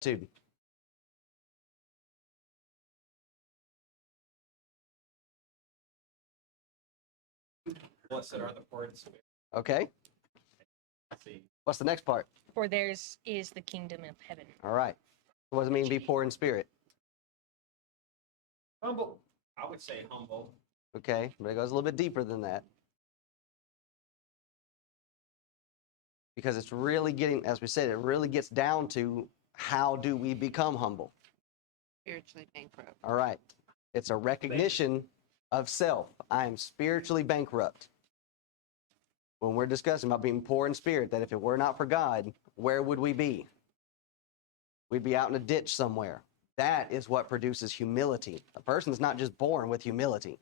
Dude. Blessed are the poor in spirit. Okay. Let's see. What's the next part? For theirs is the kingdom of heaven. All right. What does it mean to be poor in spirit? Humble. I would say humble. Okay, but it goes a little bit deeper than that. Because it's really getting, as we said, it really gets down to how do we become humble? Spiritually bankrupt. All right. It's a recognition of self. I am spiritually bankrupt. When we're discussing about being poor in spirit, that if it were not for God, where would we be? We'd be out in a ditch somewhere. That is what produces humility. A person is not just born with humility.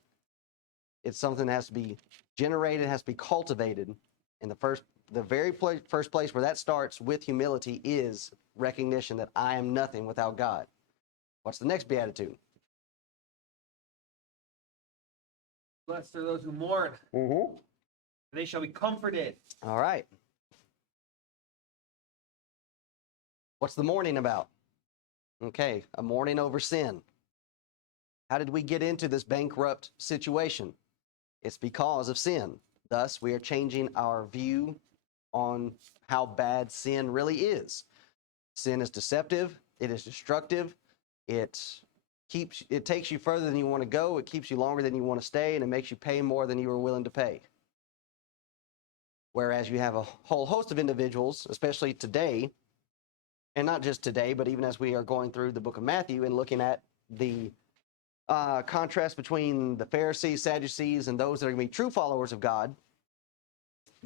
It's something that has to be generated, has to be cultivated. And the very first place where that starts with humility is recognition that I am nothing without God. What's the next beatitude? Blessed are those who mourn. Mm-hmm. They shall be comforted. All right. What's the mourning about? Okay, a mourning over sin. How did we get into this bankrupt situation? It's because of sin. Thus, we are changing our view on how bad sin really is. Sin is deceptive. It is destructive. It takes you further than you want to go. It keeps you longer than you want to stay, and it makes you pay more than you were willing to pay. Whereas you have a whole host of individuals, especially today, and not just today, but even as we are going through the book of Matthew and looking at the contrast between the Pharisees, Sadducees, and those that are going to be true followers of God,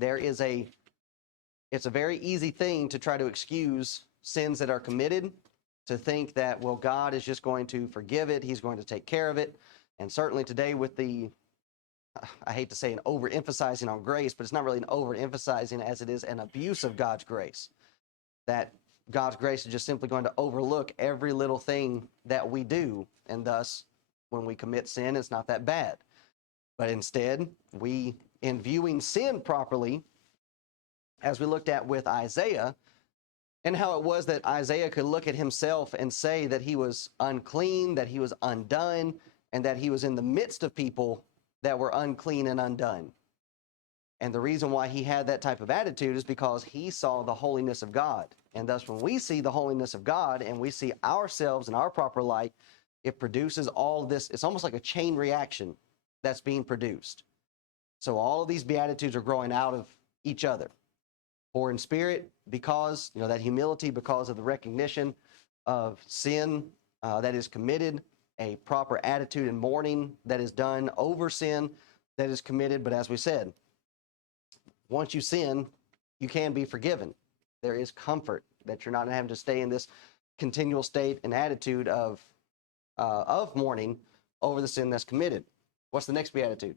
it's a very easy thing to try to excuse sins that are committed, to think that, well, God is just going to forgive it, he's going to take care of it. And certainly today with I hate to say an overemphasizing on grace, but it's not really an overemphasizing as it is an abuse of God's grace. That God's grace is just simply going to overlook every little thing that we do, and thus, when we commit sin, it's not that bad. But instead, in viewing sin properly, as we looked at with Isaiah, and how it was that Isaiah could look at himself and say that he was unclean, that he was undone, and that he was in the midst of people that were unclean and undone. And the reason why he had that type of attitude is because he saw the holiness of God. And thus, when we see the holiness of God and we see ourselves in our proper light, it produces all this. It's almost like a chain reaction that's being produced. So all of these beatitudes are growing out of each other. Poor in spirit, because that humility, because of the recognition of sin that is committed, a proper attitude and mourning that is done over sin that is committed. But as we said, once you sin, you can be forgiven. There is comfort that you're not having to stay in this continual state and attitude of mourning over the sin that's committed. What's the next beatitude?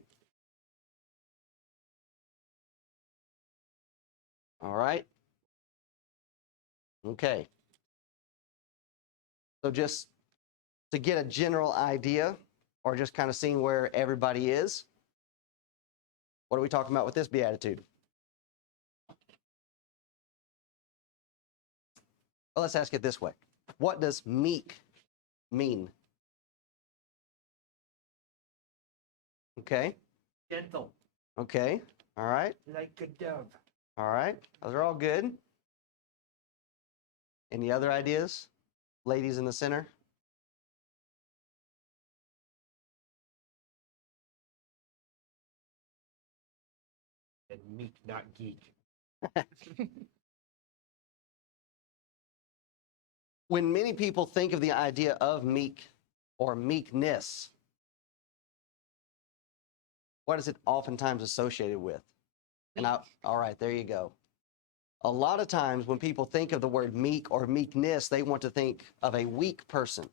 All right. Okay. So just to get a general idea, or just kind of seeing where everybody is, what are we talking about with this beatitude? Well, let's ask it this way. What does meek mean? Okay. Gentle. Okay. All right. Like a dove. All right. Those are all good. Any other ideas? Ladies in the center? And meek, not geek. When many people think of the idea of meek or meekness, what is it oftentimes associated with? All right, there you go. A lot of times when people think of the word meek or meekness, they want to think of a weak person.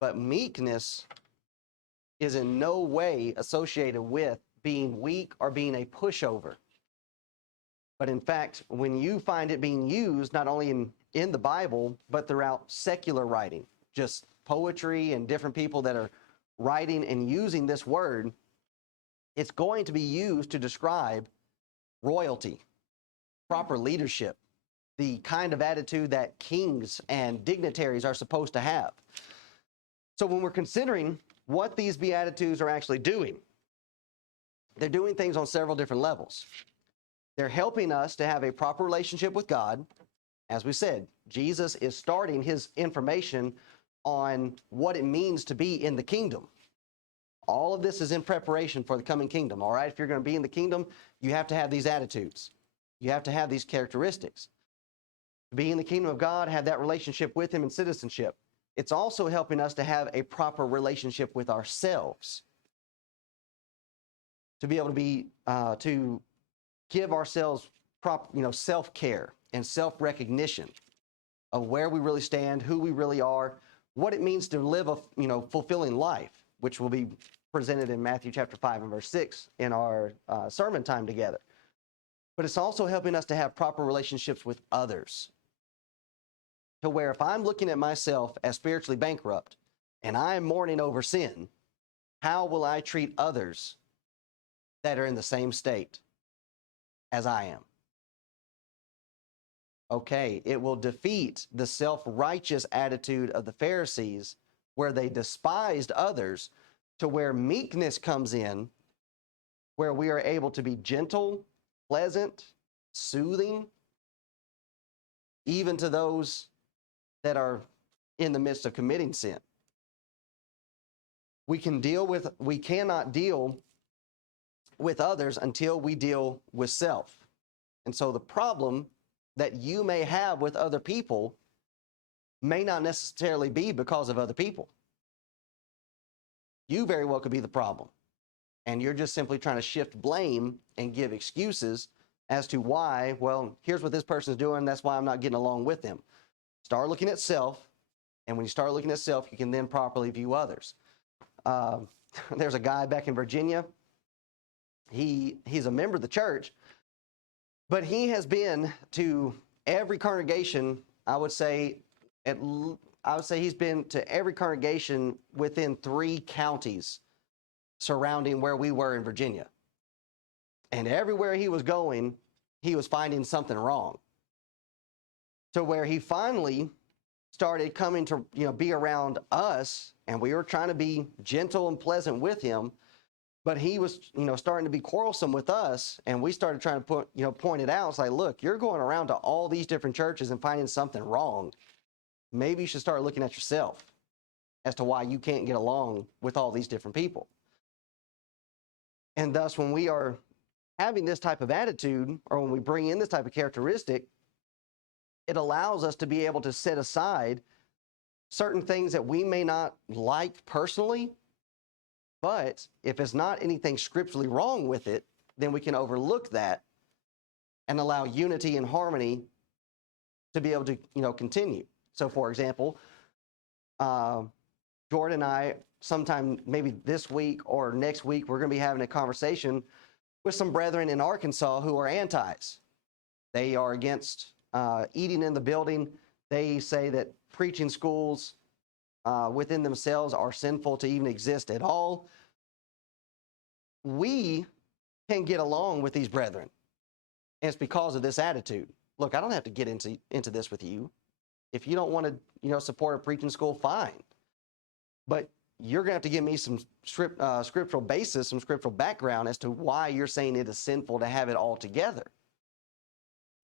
But meekness is in no way associated with being weak or being a pushover. But in fact, when you find it being used, not only in the Bible, but throughout secular writing, just poetry and different people that are writing and using this word, it's going to be used to describe royalty, proper leadership, the kind of attitude that kings and dignitaries are supposed to have. So when we're considering what these Beatitudes are actually doing, they're doing things on several different levels. They're helping us to have a proper relationship with God. As we said, Jesus is starting his information on what it means to be in the kingdom. All of this is in preparation for the coming kingdom, all right? If you're going to be in the kingdom, you have to have these attitudes. You have to have these characteristics. To be in the kingdom of God, have that relationship with him and citizenship. It's also helping us to have a proper relationship with ourselves. To be able to be, to give ourselves self-care and self-recognition of where we really stand, who we really are, what it means to live a fulfilling life, which will be presented in Matthew chapter 5 and verse 6 in our sermon time together. But it's also helping us to have proper relationships with others. To where if I'm looking at myself as spiritually bankrupt and I'm mourning over sin, how will I treat others that are in the same state as I am? Okay, it will defeat the self-righteous attitude of the Pharisees where they despised others, to where meekness comes in, where we are able to be gentle, pleasant, soothing, even to those that are in the midst of committing sin. We cannot deal with others until we deal with self. And so the problem that you may have with other people may not necessarily be because of other people. You very well could be the problem. And you're just simply trying to shift blame and give excuses as to why, well, here's what this person's doing, that's why I'm not getting along with them. Start looking at self, and when you start looking at self, you can then properly view others. There's a guy back in Virginia. He's a member of the church, but he has been to every congregation. I would say he's been to every congregation within 3 counties surrounding where we were in Virginia. And everywhere he was going, he was finding something wrong. To where he finally started coming to be around us, and we were trying to be gentle and pleasant with him, but he was starting to be quarrelsome with us, and we started trying to point it out. It's like, look, you're going around to all these different churches and finding something wrong. Maybe you should start looking at yourself as to why you can't get along with all these different people. And thus, when we are having this type of attitude, or when we bring in this type of characteristic, it allows us to be able to set aside certain things that we may not like personally, but if it's not anything scripturally wrong with it, then we can overlook that and allow unity and harmony to be able to continue. So for example, Jordan and I, sometime maybe this week or next week, we're going to be having a conversation with some brethren in Arkansas who are antis. They are against eating in the building. They say that preaching schools within themselves are sinful to even exist at all. We can get along with these brethren, and it's because of this attitude. Look, I don't have to get into this with you. If you don't want to support a preaching school, fine. But you're going to have to give me some scriptural basis, some scriptural background as to why you're saying it is sinful to have it all together.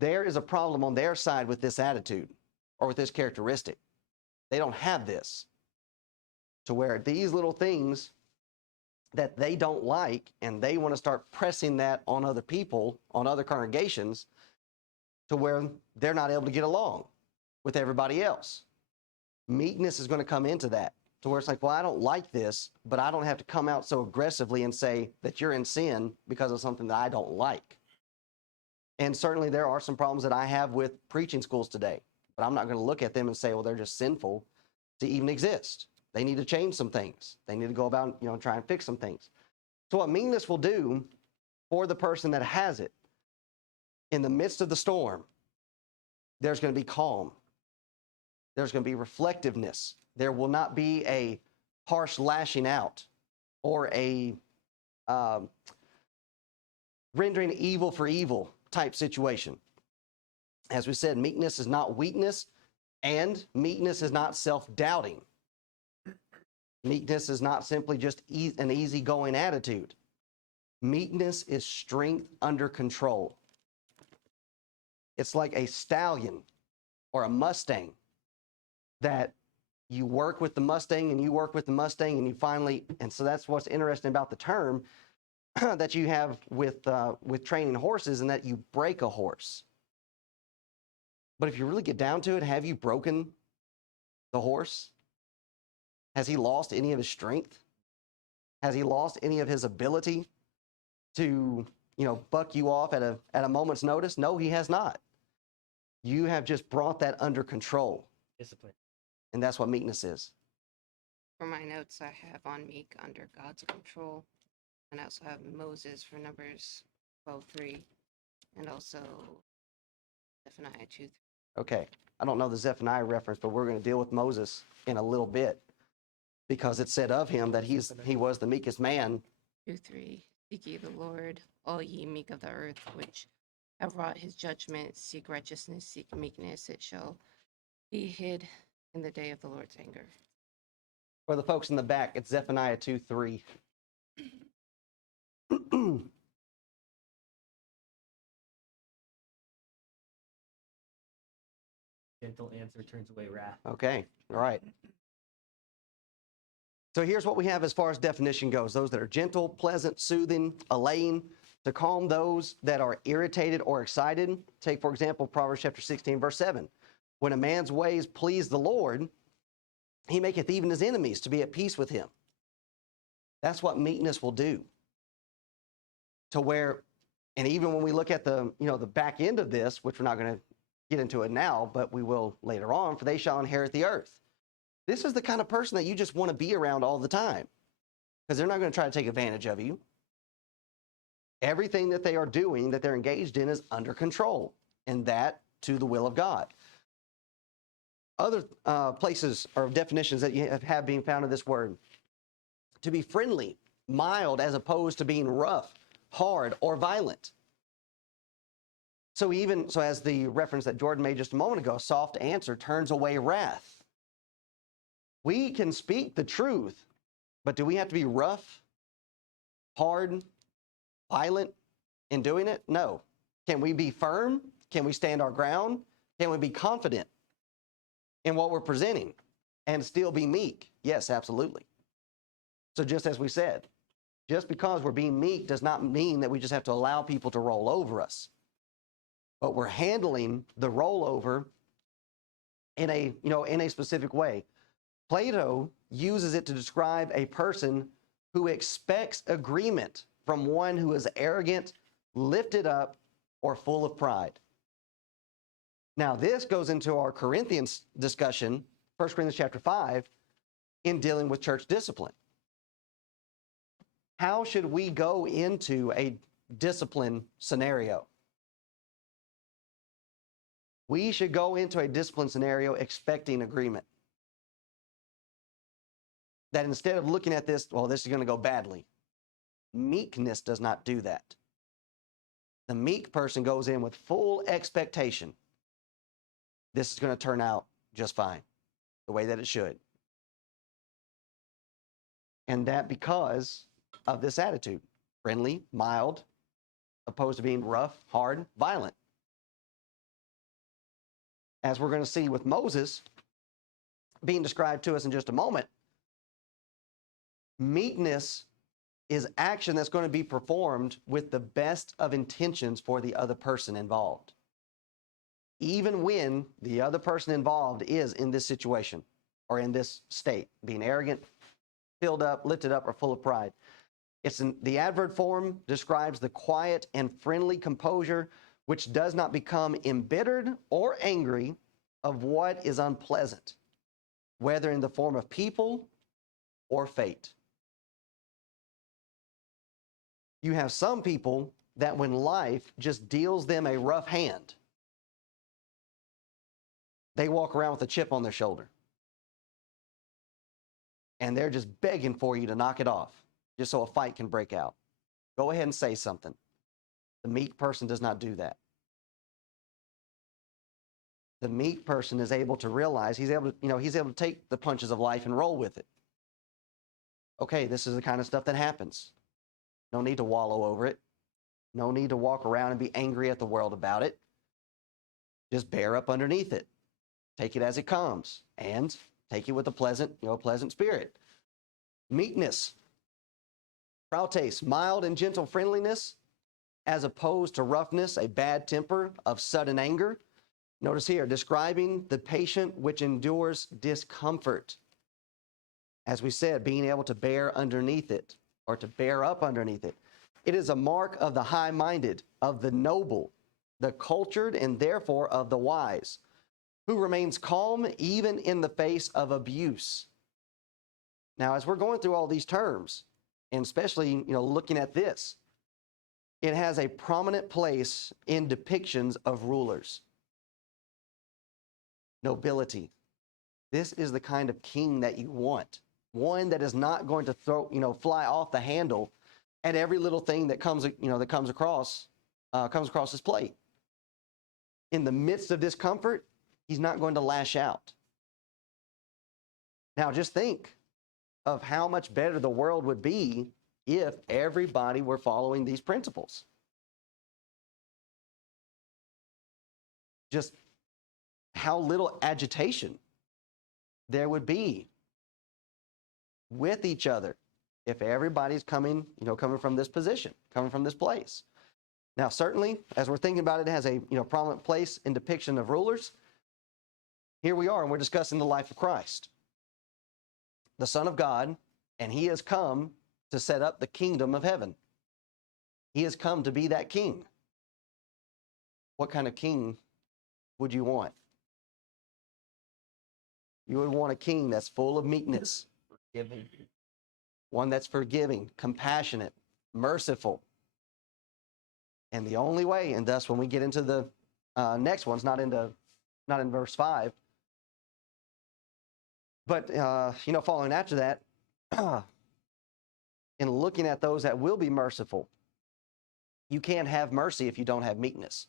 There is a problem on their side with this attitude or with this characteristic. They don't have this. To where these little things that they don't like, and they want to start pressing that on other people, on other congregations, to where they're not able to get along with everybody else. Meekness is going to come into that, to where it's like, well, I don't like this, but I don't have to come out so aggressively and say that you're in sin because of something that I don't like. And certainly there are some problems that I have with preaching schools today, but I'm not going to look at them and say, well, they're just sinful to even exist. They need to change some things. They need to go about, try and fix some things. So what meekness will do for the person that has it, in the midst of the storm, there's going to be calm. There's going to be reflectiveness. There will not be a harsh lashing out or a rendering evil for evil type situation. As we said, meekness is not weakness, and meekness is not self-doubting. Meekness is not simply just an easygoing attitude. Meekness is strength under control. It's like a stallion or a Mustang that you work with the Mustang and you work with the Mustang and you finally, and so that's what's interesting about the term that you have with training horses, and that you break a horse. But if you really get down to it, have you broken the horse? Has he lost any of his strength? Has he lost any of his ability to, buck you off at a moment's notice? No, he has not. You have just brought that under control. Discipline. And that's what meekness is. For my notes, I have on Meek under God's control. And I also have Moses for Numbers 12:3. And also Zephaniah 2:3. Okay. I don't know the Zephaniah reference, but we're going to deal with Moses in a little bit, because it said of him that he was the meekest man. 2:3. Seek ye the Lord, all ye meek of the earth, which have wrought his judgment. Seek righteousness, seek meekness. It shall be hid in the day of the Lord's anger. For the folks in the back, it's Zephaniah 2:3. Gentle answer turns away wrath. Okay. All right. So here's what we have as far as definition goes. Those that are gentle, pleasant, soothing, allaying, to calm those that are irritated or excited. Take, for example, Proverbs chapter 16, verse 7. When a man's ways please the Lord, he maketh even his enemies to be at peace with him. That's what meekness will do. To where, and even when we look at the back end of this, which we're not going to get into it now, but we will later on, for they shall inherit the earth. This is the kind of person that you just want to be around all the time, because they're not going to try to take advantage of you. Everything that they are doing, that they're engaged in, is under control, and that to the will of God. Other places or definitions that you have being found in this word: to be friendly, mild, as opposed to being rough, hard, or violent. So as the reference that Jordan made just a moment ago, soft answer turns away wrath. We can speak the truth, but do we have to be rough, hard, violent in doing it? No. Can we be firm? Can we stand our ground? Can we be confident in what we're presenting and still be meek? Yes, absolutely. So just as we said, just because we're being meek does not mean that we just have to allow people to roll over us. But we're handling the rollover in a specific way. Plato uses it to describe a person who expects agreement from one who is arrogant, lifted up, or full of pride. Now, this goes into our Corinthians discussion, 1 Corinthians chapter 5, in dealing with church discipline. How should we go into a discipline scenario? We should go into a discipline scenario expecting agreement. That instead of looking at this, well, this is going to go badly. Meekness does not do that. The meek person goes in with full expectation. This is going to turn out just fine, the way that it should. And that because of this attitude: friendly, mild, opposed to being rough, hard, violent. As we're going to see with Moses being described to us in just a moment, meekness is action that's going to be performed with the best of intentions for the other person involved, even when the other person involved is in this situation or in this state, being arrogant, filled up, lifted up, or full of pride. The adverb form describes the quiet and friendly composure which does not become embittered or angry of what is unpleasant, whether in the form of people or fate. You have some people that when life just deals them a rough hand, they walk around with a chip on their shoulder. And they're just begging for you to knock it off, just so a fight can break out. Go ahead and say something. The meek person does not do that. The meek person is able to realize he's able to take the punches of life and roll with it. Okay, this is the kind of stuff that happens. No need to wallow over it. No need to walk around and be angry at the world about it. Just bear up underneath it. Take it as it comes and take it with a pleasant spirit. Meekness. Prautes, mild and gentle friendliness, as opposed to roughness, a bad temper of sudden anger. Notice here, describing the patient which endures discomfort. As we said, being able to bear underneath it or to bear up underneath it. It is a mark of the high-minded, of the noble, the cultured, and therefore of the wise, who remains calm even in the face of abuse. Now, as we're going through all these terms, and especially, looking at this, it has a prominent place in depictions of rulers. Nobility. This is the kind of king that you want. One that is not going to fly off the handle at every little thing that comes across his plate. In the midst of discomfort, he's not going to lash out. Now, just think of how much better the world would be if everybody were following these principles. Just how little agitation there would be with each other if everybody's coming from this position, coming from this place. Now, certainly, as we're thinking about it, it has a prominent place in depiction of rulers. Here we are, and we're discussing the life of Christ, the Son of God, and he has come to set up the kingdom of heaven. He has come to be that king. What kind of king would you want? You would want a king that's full of meekness, Giving. one that's forgiving, compassionate, merciful. And the only way, and thus when we get into the next ones, not in verse 5, but following after that, in looking at those that will be merciful, you can't have mercy if you don't have meekness,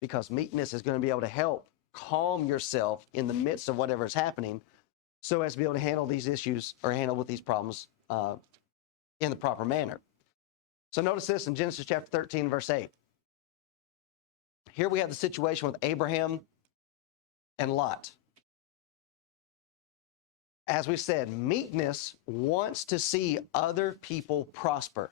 because meekness is going to be able to help calm yourself in the midst of whatever is happening, so as to be able to handle these issues or handle with these problems in the proper manner. So notice this in Genesis chapter 13, verse 8. Here we have the situation with Abraham and Lot. As we said, meekness wants to see other people prosper.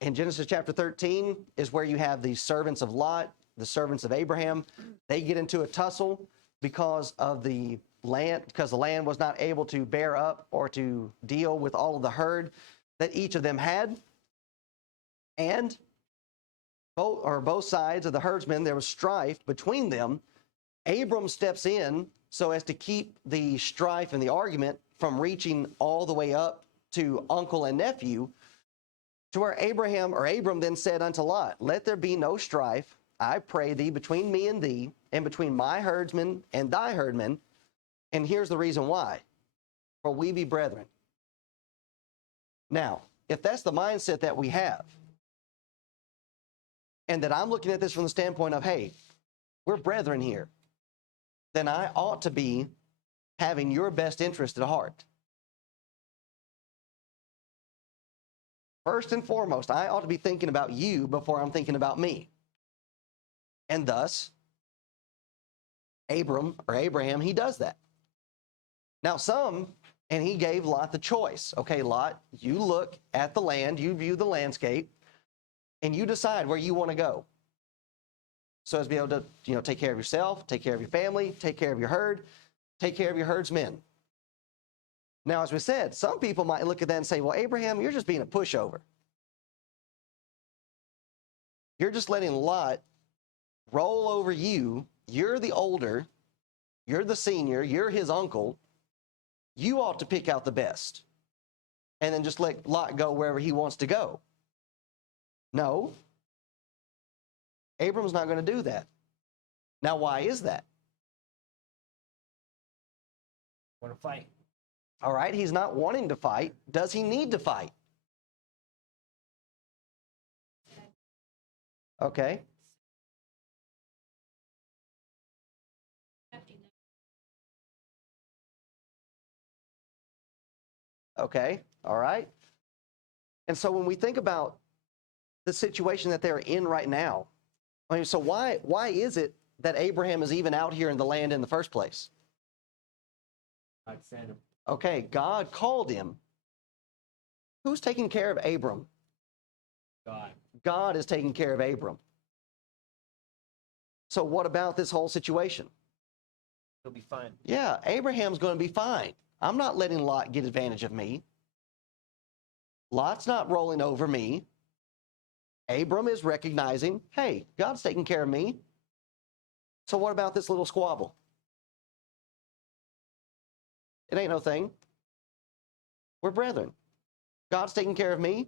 In Genesis chapter 13 is where you have the servants of Lot, the servants of Abraham. They get into a tussle because the land was not able to bear up or to deal with all of the herd that each of them had. And both sides of the herdsmen, there was strife between them. Abram steps in so as to keep the strife and the argument from reaching all the way up to uncle and nephew, to where Abram then said unto Lot, let there be no strife, I pray thee, between me and thee, and between my herdsmen and thy herdmen. And here's the reason why. For we be brethren. Now, if that's the mindset that we have, and that I'm looking at this from the standpoint of, hey, we're brethren here, then I ought to be having your best interest at heart. First and foremost, I ought to be thinking about you before I'm thinking about me. And thus, Abraham, he does that. Now and he gave Lot the choice. Okay, Lot, you look at the land, you view the landscape, and you decide where you want to go. So as to be able to, take care of yourself, take care of your family, take care of your herd, take care of your herdsmen. Now, as we said, some people might look at that and say, well, Abraham, you're just being a pushover. You're just letting Lot roll over you. You're the older, you're the senior, you're his uncle. You ought to pick out the best and then just let Lot go wherever he wants to go. No, Abram's not going to do that. Now, why is that? Want to fight? All right, he's not wanting to fight. Does he need to fight? Okay. Okay, all right. And so when we think about the situation that they're in right now, I mean, so why is it that Abraham is even out here in the land in the first place? God sent him. Okay, God called him. Who's taking care of Abram? God. God is taking care of Abram. So what about this whole situation? He'll be fine. Yeah, Abraham's going to be fine. I'm not letting Lot get advantage of me. Lot's not rolling over me. Abram is recognizing, hey, God's taking care of me. So what about this little squabble? It ain't no thing. We're brethren. God's taking care of me.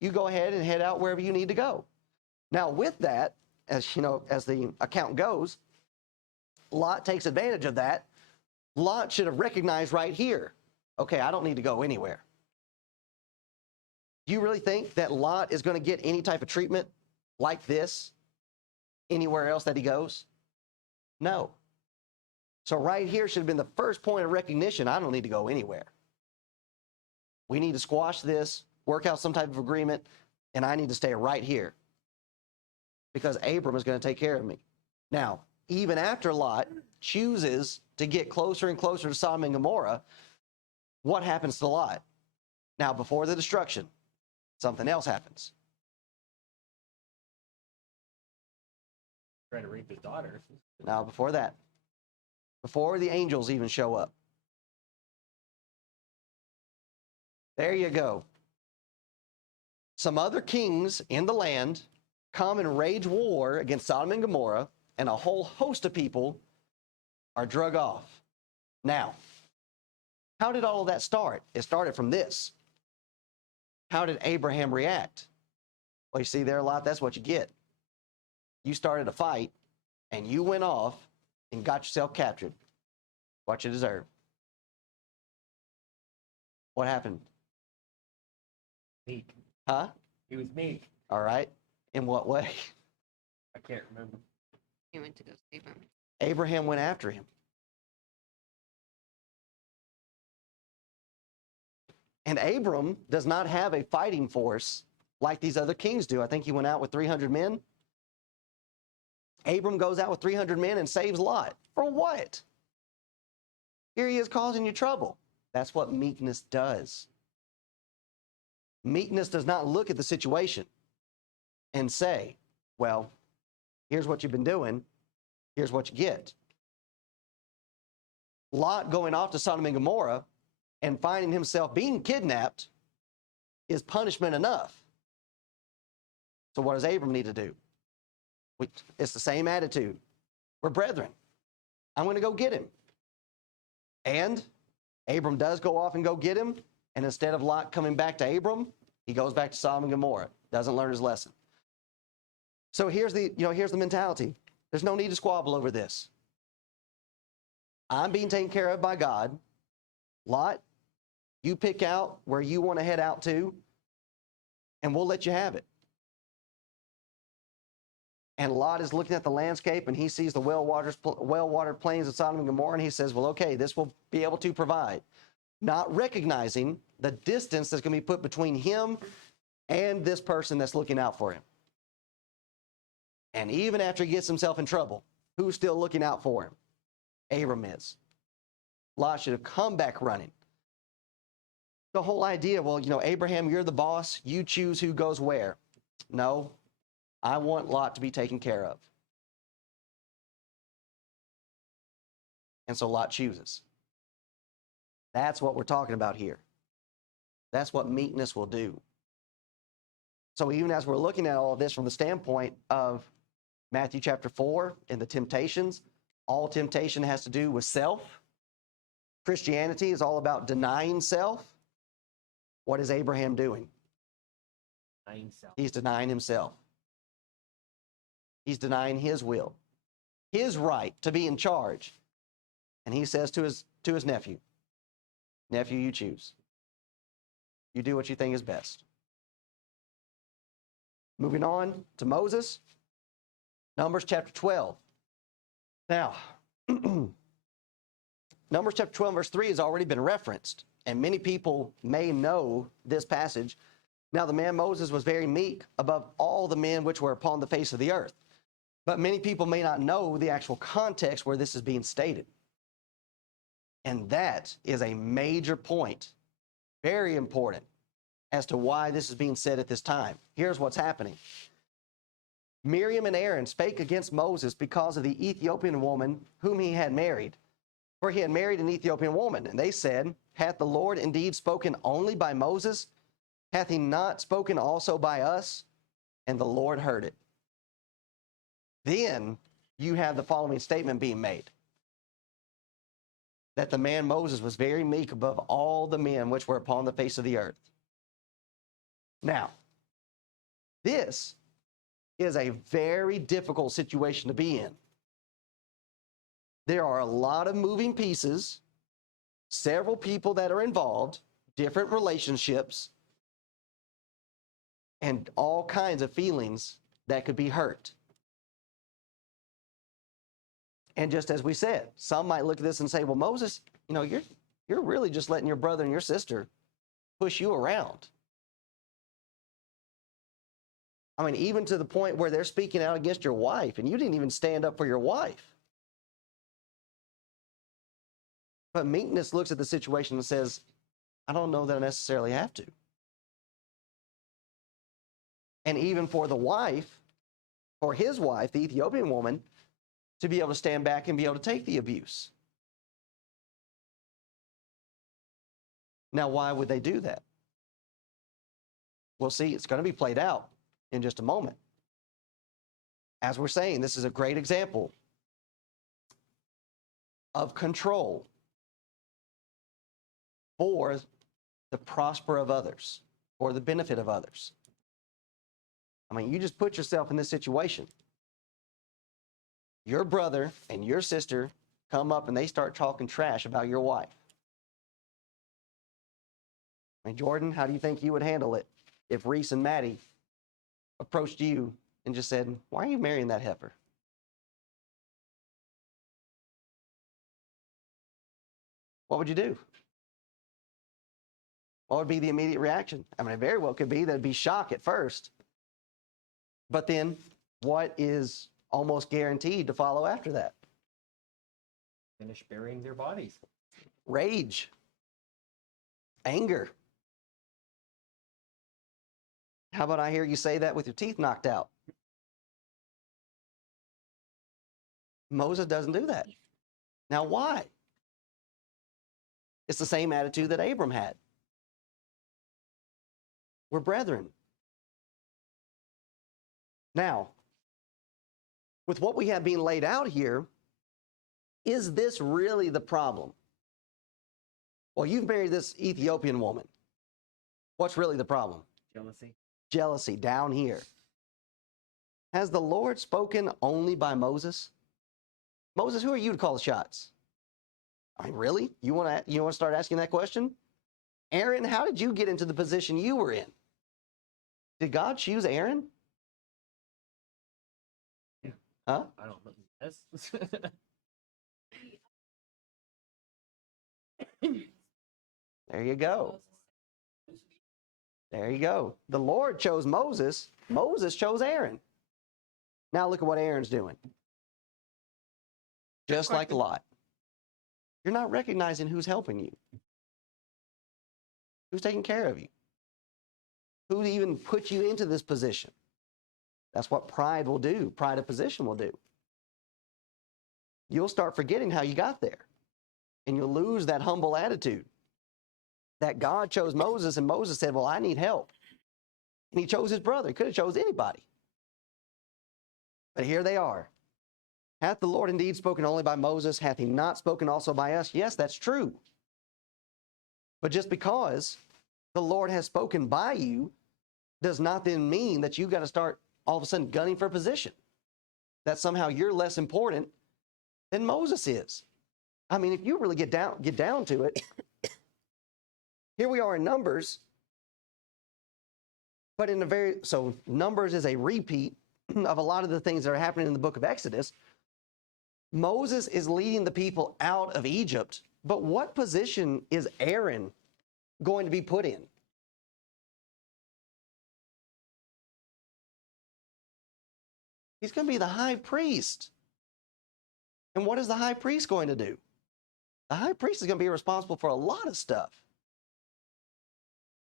You go ahead and head out wherever you need to go. Now, with that, as you know, as the account goes, Lot takes advantage of that. Lot should have recognized right here, okay, I don't need to go anywhere. Do you really think that Lot is going to get any type of treatment like this anywhere else that he goes? No. So right here should have been the first point of recognition. I don't need to go anywhere. We need to squash this, work out some type of agreement, and I need to stay right here because Abram is going to take care of me. Now, even after Lot chooses to get closer and closer to Sodom and Gomorrah, what happens to Lot? Now, before the destruction, something else happens. Try to rape his daughter. Now, before that, before the angels even show up, there you go. Some other kings in the land come and wage war against Sodom and Gomorrah, and a whole host of people are drug off. Now, how did all of that start? It started from this. How did Abraham react? Well, you see there a lot, that's what you get. You started a fight, and you went off and got yourself captured. What you deserve. What happened? Meek. Huh? He was meek. All right. In what way? I can't remember. He went to go save him. Abraham went after him. And Abram does not have a fighting force like these other kings do. I think he went out with 300 men. Abram goes out with 300 men and saves Lot. For what? Here he is causing you trouble. That's what meekness does. Meekness does not look at the situation and say, well, here's what you've been doing. Here's what you get. Lot going off to Sodom and Gomorrah and finding himself being kidnapped is punishment enough. So what does Abram need to do? It's the same attitude. We're brethren. I'm going to go get him. And Abram does go off and go get him. And instead of Lot coming back to Abram, he goes back to Sodom and Gomorrah. Doesn't learn his lesson. So here's the mentality. There's no need to squabble over this. I'm being taken care of by God. Lot, you pick out where you want to head out to, and we'll let you have it. And Lot is looking at the landscape, and he sees the well-watered plains of Sodom and Gomorrah, and he says, well, okay, this will be able to provide. Not recognizing the distance that's going to be put between him and this person that's looking out for him. And even after he gets himself in trouble, who's still looking out for him? Abram is. Lot should have come back running. The whole idea, well, Abraham, you're the boss. You choose who goes where. No, I want Lot to be taken care of. And so Lot chooses. That's what we're talking about here. That's what meekness will do. So even as we're looking at all of this from the standpoint of Matthew chapter 4 and the temptations, all temptation has to do with self. Christianity is all about denying self. What is Abraham doing? Denying self. He's denying himself. He's denying his will, his right to be in charge. And he says to his nephew, nephew, you choose. You do what you think is best. Moving on to Moses, Numbers chapter 12. Now, Numbers chapter 12, verse 3 has already been referenced, and many people may know this passage. Now the man Moses was very meek above all the men which were upon the face of the earth. But many people may not know the actual context where this is being stated. And that is a major point, very important, as to why this is being said at this time. Here's what's happening. Miriam and Aaron spake against Moses because of the Ethiopian woman whom he had married. For he had married an Ethiopian woman. And they said, hath the Lord indeed spoken only by Moses? Hath he not spoken also by us? And the Lord heard it. Then you have the following statement being made. That the man Moses was very meek above all the men which were upon the face of the earth. Now, this is a very difficult situation to be in. There are a lot of moving pieces, several people that are involved, different relationships, and all kinds of feelings that could be hurt. And just as we said, some might look at this and say, well, Moses, you're really just letting your brother and your sister push you around. I mean, even to the point where they're speaking out against your wife, and you didn't even stand up for your wife. But meekness looks at the situation and says, I don't know that I necessarily have to. And even for the wife, for his wife, the Ethiopian woman, to be able to stand back and be able to take the abuse. Now, why would they do that? We'll see. It's going to be played out in just a moment. As we're saying, this is a great example of control for the prosper of others, for the benefit of others. I mean, you just put yourself in this situation. Your brother and your sister come up and they start talking trash about your wife. I mean, Jordan, how do you think you would handle it if Reese and Maddie approached you and just said, why are you marrying that heifer? What would you do? What would be the immediate reaction? I mean, it very well could be that it'd be shock at first. But then what is almost guaranteed to follow after that? Finish burying their bodies. Rage. Anger. How about I hear you say that with your teeth knocked out? Moses doesn't do that. Now, why? It's the same attitude that Abram had. We're brethren. Now, with what we have being laid out here, is this really the problem? Well, you've married this Ethiopian woman. What's really the problem? Jealousy. Jealousy down here. Has the Lord spoken only by Moses? Moses, who are you to call the shots? I mean, really? You want to start asking that question? Aaron, how did you get into the position you were in? Did God choose Aaron? Huh? I don't know. Yes. There you go. There you go. The Lord chose Moses. Moses chose Aaron. Now look at what Aaron's doing. Just like Lot. You're not recognizing who's helping you. Who's taking care of you? Who even put you into this position? That's what pride will do. Pride of position will do. You'll start forgetting how you got there. And you'll lose that humble attitude. That God chose Moses and Moses said, well, I need help. And he chose his brother. He could have chose anybody. But here they are. Hath the Lord indeed spoken only by Moses? Hath he not spoken also by us? Yes, that's true. But just because the Lord has spoken by you does not then mean that you've got to start all of a sudden gunning for a position. That somehow you're less important than Moses is. I mean, if you really get down to it, here we are in Numbers, but so Numbers is a repeat of a lot of the things that are happening in the book of Exodus. Moses is leading the people out of Egypt But what position is Aaron going to be put in? He's going to be the high priest. And what is the high priest going to do? The high priest is going to be responsible for a lot of stuff.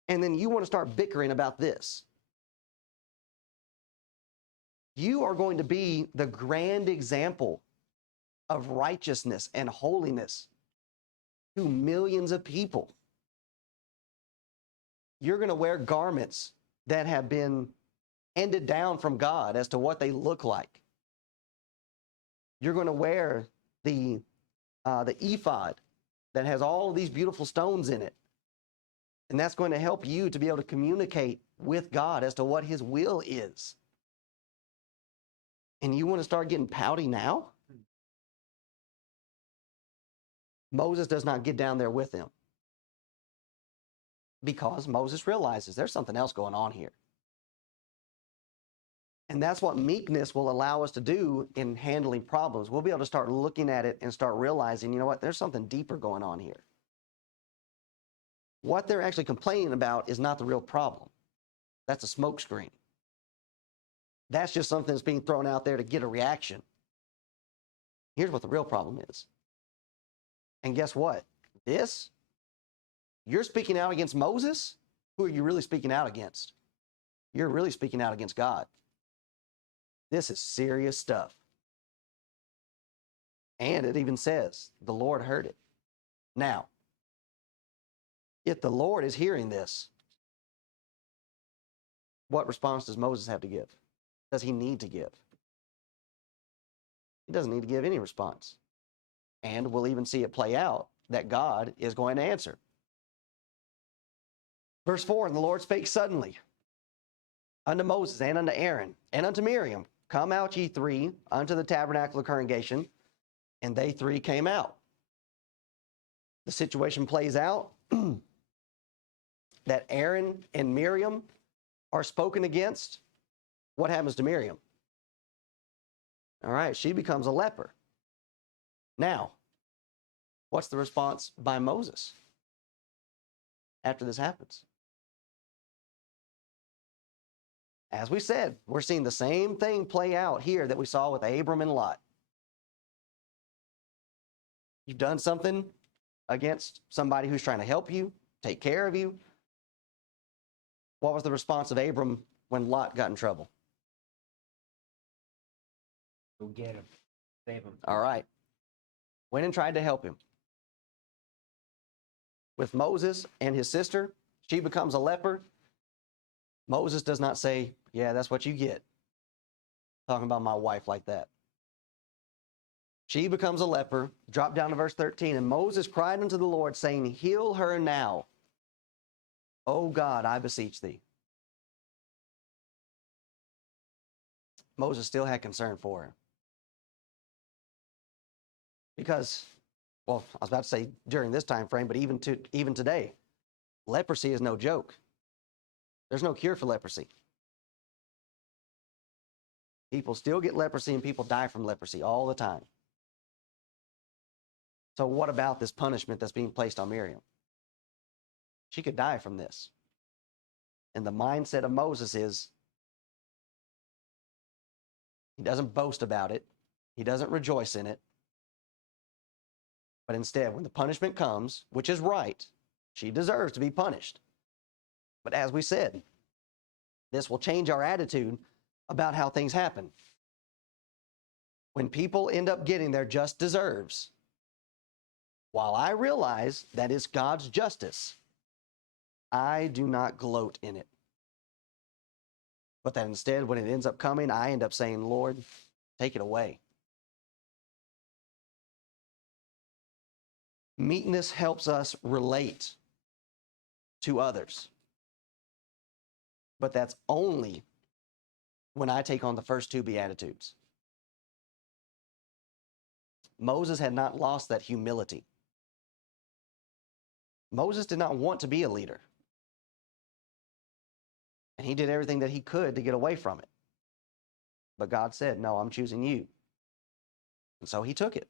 And then you want to start bickering about this. You are going to be the grand example of righteousness and holiness to millions of people. You're going to wear garments that have been handed down from God as to what they look like. You're going to wear the ephod that has all of these beautiful stones in it. And that's going to help you to be able to communicate with God as to what his will is. And you want to start getting pouty now? Moses does not get down there with them, because Moses realizes there's something else going on here. And that's what meekness will allow us to do in handling problems. We'll be able to start looking at it and start realizing, you know what, there's something deeper going on here. What they're actually complaining about is not the real problem. That's a smokescreen. That's just something that's being thrown out there to get a reaction. Here's what the real problem is. And guess what? You're speaking out against Moses. Who are you really speaking out against? You're really speaking out against God. This is serious stuff. And it even says, the Lord heard it. Now, if the Lord is hearing this, what response does Moses have to give? Does he need to give? He doesn't need to give any response. And we'll even see it play out that God is going to answer. Verse 4, and the Lord spake suddenly unto Moses and unto Aaron and unto Miriam, come out ye three unto the tabernacle of congregation. And they three came out. The situation plays out that Aaron and Miriam are spoken against. What happens to Miriam? All right, she becomes a leper. Now, what's the response by Moses after this happens? As we said, we're seeing the same thing play out here that we saw with Abram and Lot. You've done something against somebody who's trying to help you, take care of you. What was the response of Abram when Lot got in trouble? Go get him. Save him. All right. Went and tried to help him. With Moses and his sister, she becomes a leper. Moses does not say, yeah, that's what you get. Talking about my wife like that. She becomes a leper. Drop down to verse 13. And Moses cried unto the Lord, saying, heal her now. O God, I beseech thee. Moses still had concern for her. Because, well, I was about to say during this time frame, but even today, leprosy is no joke. There's no cure for leprosy. People still get leprosy and people die from leprosy all the time. So what about this punishment that's being placed on Miriam? She could die from this. And the mindset of Moses is, he doesn't boast about it. He doesn't rejoice in it. But instead, when the punishment comes, which is right, she deserves to be punished. But as we said, this will change our attitude about how things happen. When people end up getting their just deserves, while I realize that it's God's justice, I do not gloat in it. But that instead, when it ends up coming, I end up saying, Lord, take it away. Meekness helps us relate to others. But that's only when I take on the first two Beatitudes. Moses had not lost that humility. Moses did not want to be a leader. And he did everything that he could to get away from it. But God said, no, I'm choosing you. And so he took it.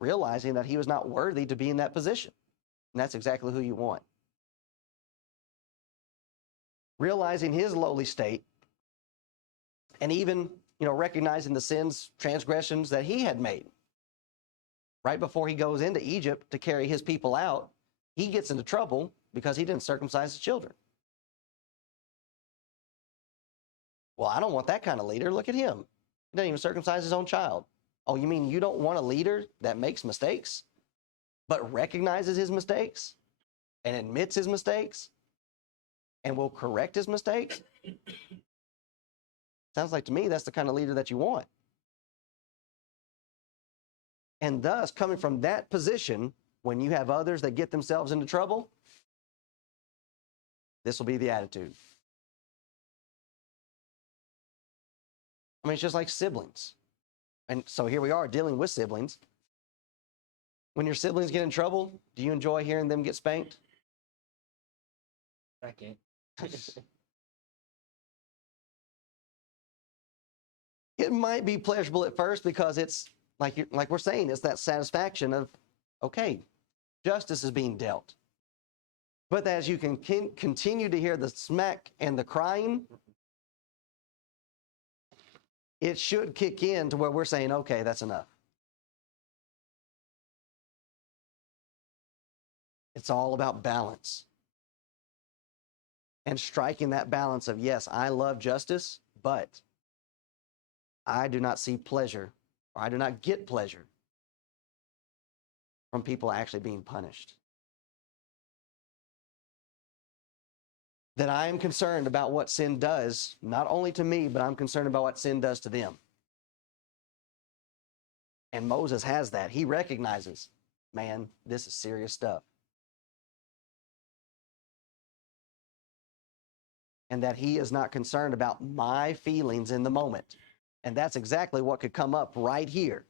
realizing that he was not worthy to be in that position. And that's exactly who you want. Realizing his lowly state, and even, recognizing the sins, transgressions that he had made. Right before he goes into Egypt to carry his people out, he gets into trouble because he didn't circumcise his children. Well, I don't want that kind of leader. Look at him. He doesn't even circumcise his own child. Oh, you mean you don't want a leader that makes mistakes, but recognizes his mistakes and admits his mistakes and will correct his mistakes? Sounds like to me that's the kind of leader that you want. And thus, coming from that position, when you have others that get themselves into trouble, this will be the attitude. I mean, it's just like siblings. And so here we are dealing with siblings. When your siblings get in trouble, do you enjoy hearing them get spanked? Second. It might be pleasurable at first because it's like we're saying, it's that satisfaction of, okay, justice is being dealt. But as you can continue to hear the smack and the crying, it should kick in to where we're saying, okay, that's enough. It's all about balance. And striking that balance of, yes, I love justice, but I do not see pleasure, or I do not get pleasure from people actually being punished. That I am concerned about what sin does, not only to me, but I'm concerned about what sin does to them. And Moses has that. He recognizes, man, this is serious stuff. And that he is not concerned about my feelings in the moment. And that's exactly what could come up right here.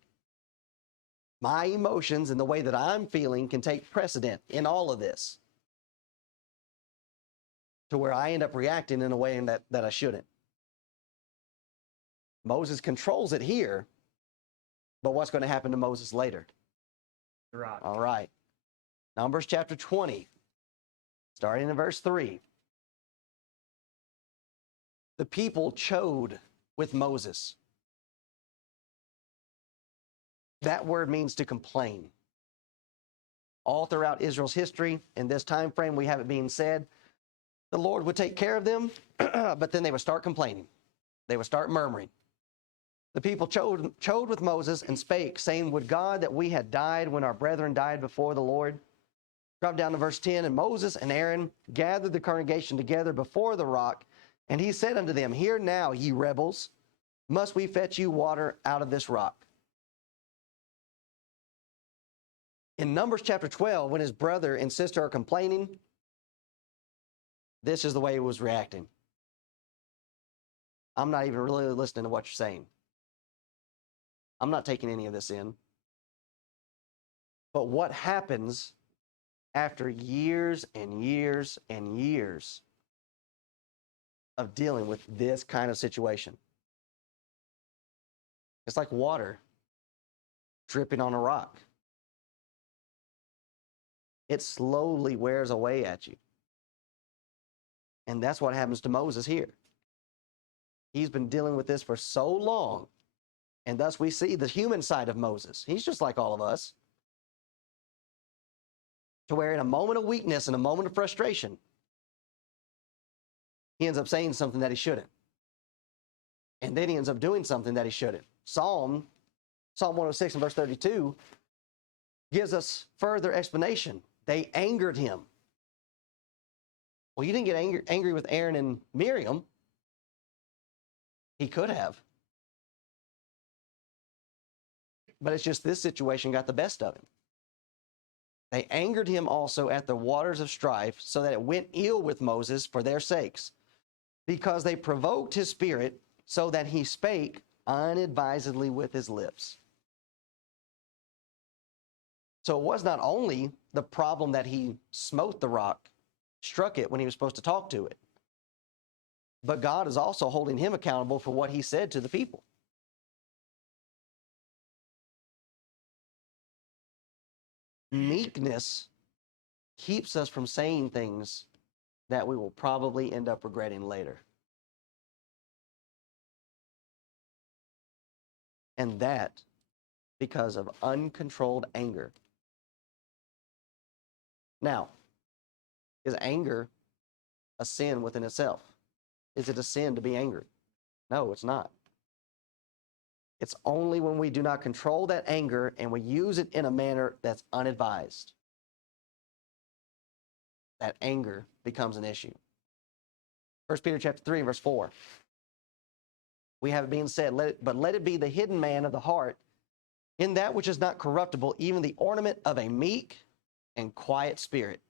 My emotions and the way that I'm feeling can take precedent in all of this, to where I end up reacting in a way that I shouldn't. Moses controls it here, but what's going to happen to Moses later? Right. All right. Numbers chapter 20, starting in verse 3. The people chode with Moses. That word means to complain. All throughout Israel's history, in this time frame, we have it being said, the Lord would take care of them, but then they would start complaining. They would start murmuring. The people chode with Moses and spake, saying, would God that we had died when our brethren died before the Lord. Drop down to verse 10. And Moses and Aaron gathered the congregation together before the rock, and he said unto them, hear now, ye rebels, must we fetch you water out of this rock? In Numbers chapter 12, when his brother and sister are complaining, this is the way he was reacting. I'm not even really listening to what you're saying. I'm not taking any of this in. But what happens after years and years and years of dealing with this kind of situation? It's like water dripping on a rock. It slowly wears away at you. And that's what happens to Moses here. He's been dealing with this for so long. And thus we see the human side of Moses. He's just like all of us. To where in a moment of weakness and a moment of frustration, he ends up saying something that he shouldn't. And then he ends up doing something that he shouldn't. Psalm 106 and verse 32 gives us further explanation. They angered him. Well, you didn't get angry with Aaron and Miriam. He could have. But it's just this situation got the best of him. They angered him also at the waters of strife, so that it went ill with Moses for their sakes, because they provoked his spirit, so that he spake unadvisedly with his lips. So it was not only the problem that he smote the rock, struck it when he was supposed to talk to it, but God is also holding him accountable for what he said to the people. Meekness keeps us from saying things that we will probably end up regretting later. And that because of uncontrolled anger. Now, is anger a sin within itself? Is it a sin to be angry? No, it's not. It's only when we do not control that anger and we use it in a manner that's unadvised that anger becomes an issue. 1 Peter chapter 3, verse 4. We have it being said, but let it be the hidden man of the heart in that which is not corruptible, even the ornament of a meek and quiet spirit,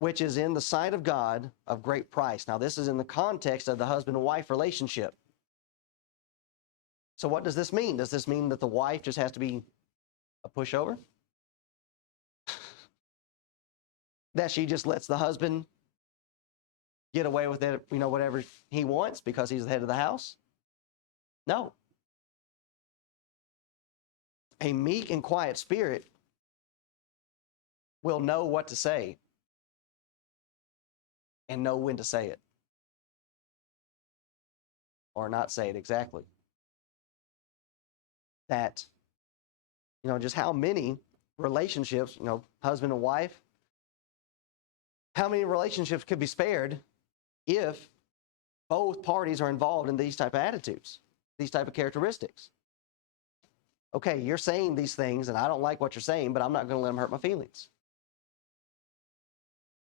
which is in the sight of God of great price. Now, this is in the context of the husband and wife relationship. So what does this mean? Does this mean that the wife just has to be a pushover? That she just lets the husband get away with it, whatever he wants because he's the head of the house? No. A meek and quiet spirit will know what to say and know when to say it. Or not say it exactly. That, just how many relationships, husband and wife, how many relationships could be spared if both parties are involved in these type of attitudes, these type of characteristics? Okay, you're saying these things and I don't like what you're saying, but I'm not going to let them hurt my feelings.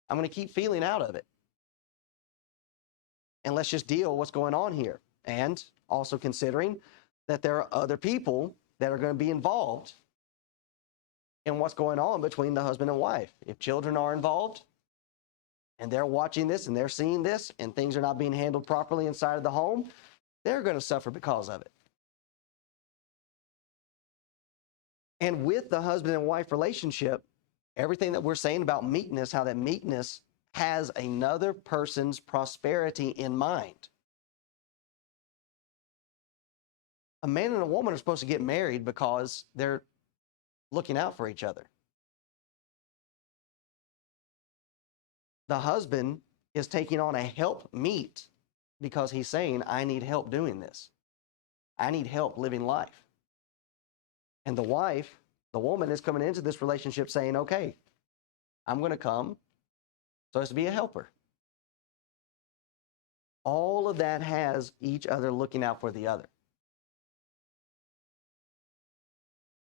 I'm going to keep feeling out of it. And let's just deal with what's going on here. And also considering that there are other people that are going to be involved in what's going on between the husband and wife. If children are involved and they're watching this and they're seeing this and things are not being handled properly inside of the home, they're going to suffer because of it. And with the husband and wife relationship, everything that we're saying about meekness, how that meekness has another person's prosperity in mind. A man and a woman are supposed to get married because they're looking out for each other. The husband is taking on a help meet because he's saying, I need help doing this. I need help living life. And the wife, the woman, is coming into this relationship saying, okay, I'm going to come so as to be a helper. All of that has each other looking out for the other.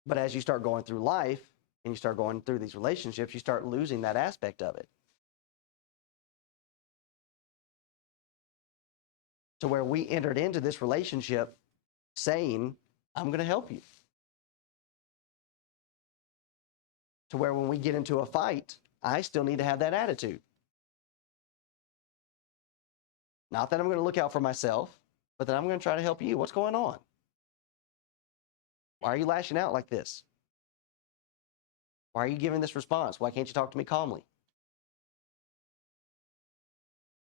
But as you start going through life and you start going through these relationships, you start losing that aspect of it. To where we entered into this relationship saying, I'm going to help you. To where when we get into a fight, I still need to have that attitude. Not that I'm going to look out for myself, but that I'm going to try to help you. What's going on? Why are you lashing out like this? Why are you giving this response? Why can't you talk to me calmly?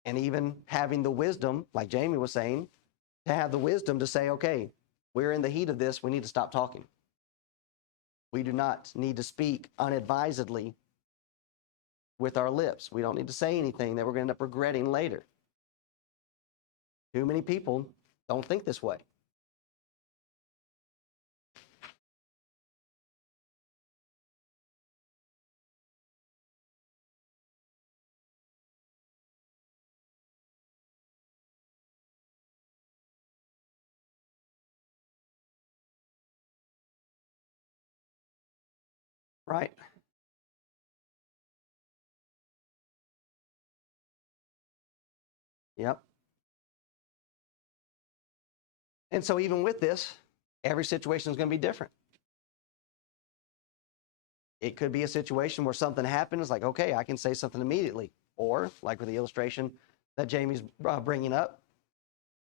And even having the wisdom, like Jamie was saying, to have the wisdom to say, okay, we're in the heat of this. We need to stop talking. We do not need to speak unadvisedly with our lips. We don't need to say anything that we're going to end up regretting later. Too many people don't think this way. Right. Yep. And so even with this, every situation is going to be different. It could be a situation where something happens, like, okay, I can say something immediately. Or, like with the illustration that Jamie's bringing up,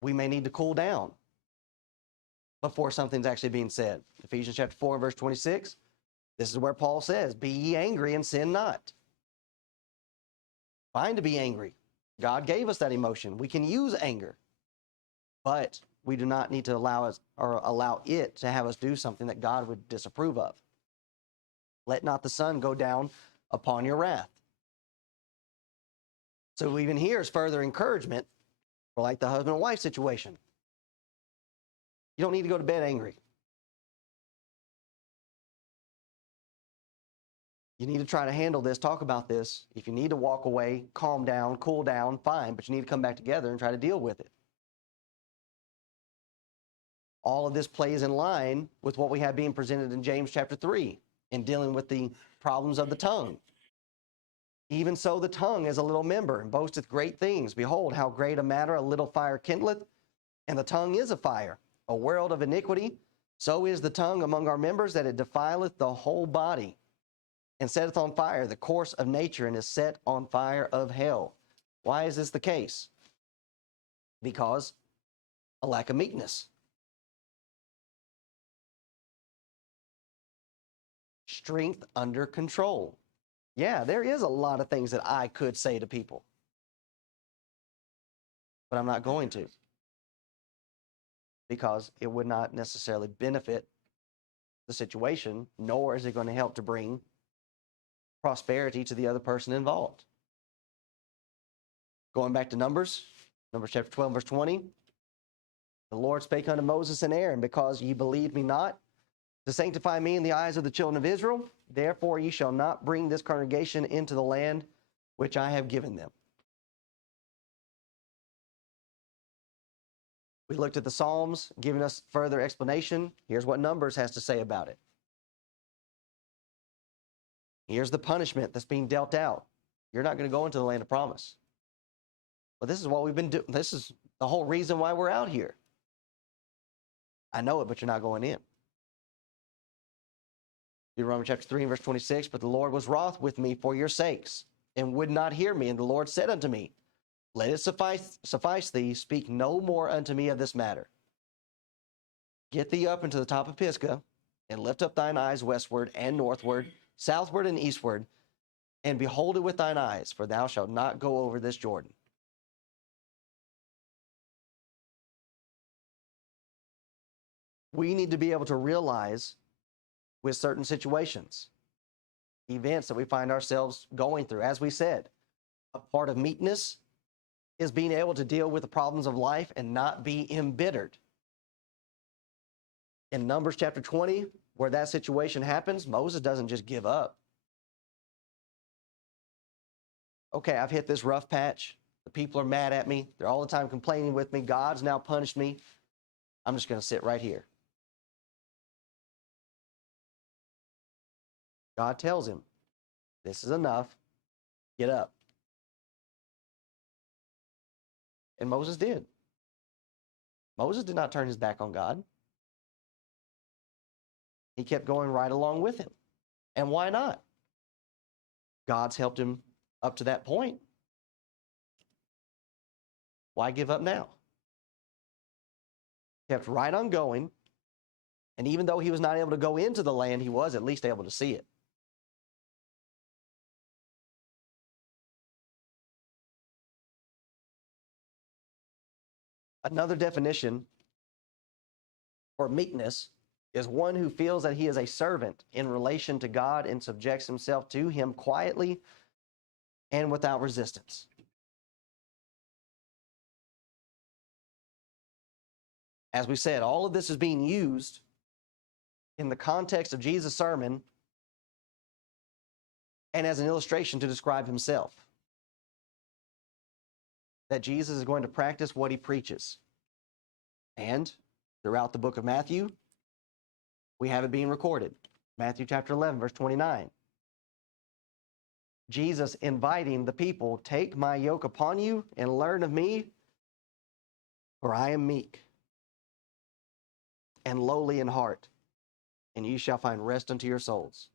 we may need to cool down before something's actually being said. Ephesians chapter 4, verse 26, this is where Paul says, be ye angry and sin not. Fine to be angry. God gave us that emotion. We can use anger, but we do not need to allow it to have us do something that God would disapprove of. Let not the sun go down upon your wrath. So even here is further encouragement for like the husband and wife situation. You don't need to go to bed angry. You need to try to handle this, talk about this. If you need to walk away, calm down, cool down, fine, but you need to come back together and try to deal with it. All of this plays in line with what we have being presented in James chapter 3 in dealing with the problems of the tongue. Even so, the tongue is a little member and boasteth great things. Behold, how great a matter a little fire kindleth, and the tongue is a fire, a world of iniquity. So is the tongue among our members, that it defileth the whole body, and setteth on fire the course of nature, and is set on fire of hell. Why is this the case? Because a lack of meekness. Strength under control. Yeah, there is a lot of things that I could say to people, but I'm not going to, because it would not necessarily benefit the situation, nor is it going to help to bring prosperity to the other person involved. Going back to Numbers chapter 12, verse 20. The Lord spake unto Moses and Aaron, because ye believed me not, to sanctify me in the eyes of the children of Israel, therefore ye shall not bring this congregation into the land which I have given them. We looked at the Psalms, giving us further explanation. Here's what Numbers has to say about it. Here's the punishment that's being dealt out. You're not going to go into the land of promise. But this is what we've been doing. This is the whole reason why we're out here. I know it, but you're not going in. Deuteronomy chapter 3 and verse 26, but the Lord was wroth with me for your sakes, and would not hear me. And the Lord said unto me, let it suffice thee, speak no more unto me of this matter. Get thee up into the top of Pisgah, and lift up thine eyes westward and northward, southward and eastward, and behold it with thine eyes, for thou shalt not go over this Jordan. We need to be able to realize with certain situations, events that we find ourselves going through. As we said, a part of meekness is being able to deal with the problems of life and not be embittered. In Numbers chapter 20, where that situation happens, Moses doesn't just give up. Okay, I've hit this rough patch. The people are mad at me. They're all the time complaining with me. God's now punished me. I'm just going to sit right here. God tells him, this is enough. Get up. And Moses did. Moses did not turn his back on God. He kept going right along with him. And why not? God's helped him up to that point. Why give up now? Kept right on going. And even though he was not able to go into the land, he was at least able to see it. Another definition for meekness is one who feels that he is a servant in relation to God and subjects himself to him quietly and without resistance. As we said, all of this is being used in the context of Jesus' sermon and as an illustration to describe himself. That Jesus is going to practice what he preaches. And throughout the book of Matthew, we have it being recorded. Matthew chapter 11, verse 29. Jesus inviting the people, take my yoke upon you and learn of me, for I am meek and lowly in heart, and ye shall find rest unto your souls.